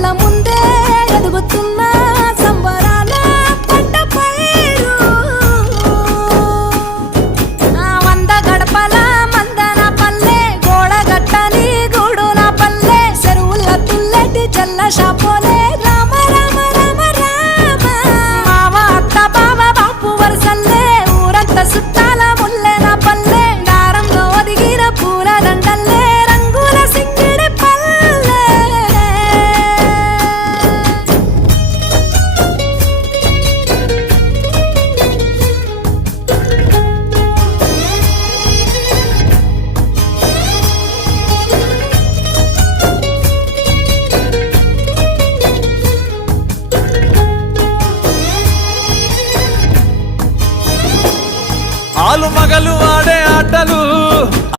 కళ్ళ ముందే ఎదుగుతున్న సంబరాల పంట పైరు వంద గడపల మందన పల్లె గోడగట్టని గూడున పల్లె చెరువుల తుల్లెటి చెల్ల షాపోలే రామ రామ రామ రామ మావ అత్త బావ బాపు వరసల్లే ఊరంత సుట్టాల ముల్లెన పల్లె దారంలో ఒదిగిన పూల దండల్లే రంగుల సింగిడి పల్లె ఆలు మగలు ఆడే ఆటలు